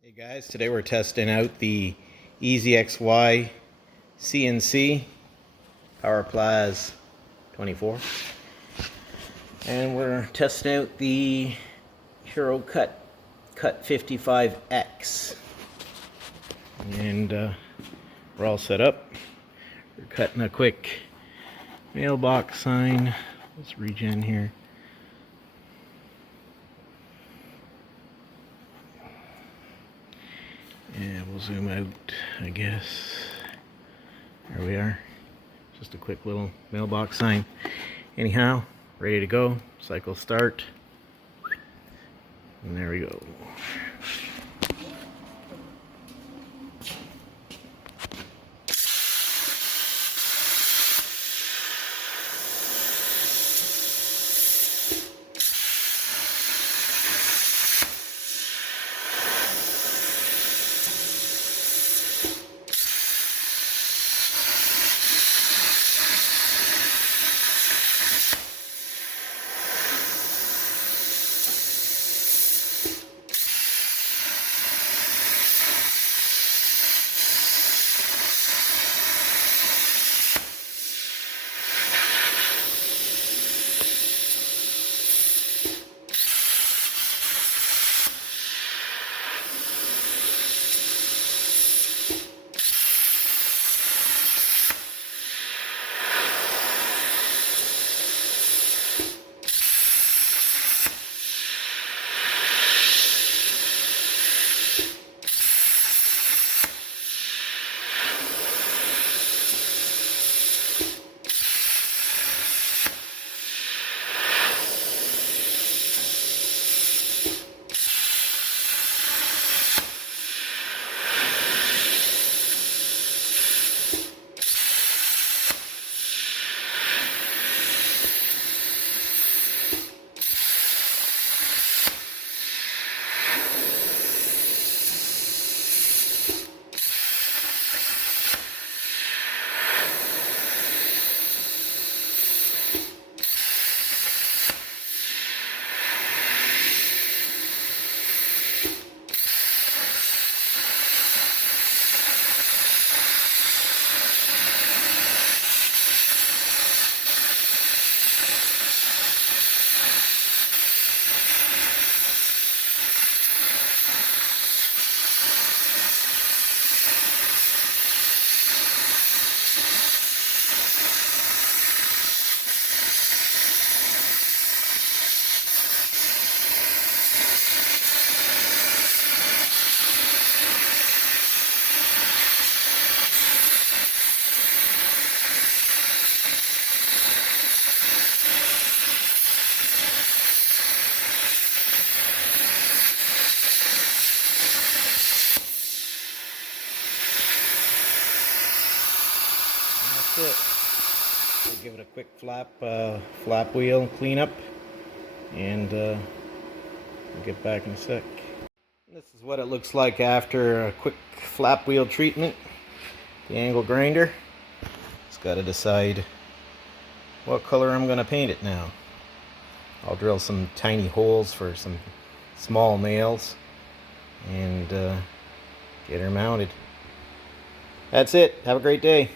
Hey guys, today we're testing out the EZXYCNC Power Plaz 24, and we're testing out the Herocut Cut 55X, and we're all set up. We're cutting a quick mailbox sign. Let's regen here. And we'll zoom out, I guess. There we are. Just a quick little mailbox sign. Anyhow, ready to go. Cycle start. And there we go. That's it. I'll give it a quick flap wheel cleanup, and we'll get back in a sec. This is what it looks like after a quick flap wheel treatment. The angle grinder. Just got to decide what color I'm going to paint it now. I'll drill some tiny holes for some small nails and get her mounted. That's it. Have a great day.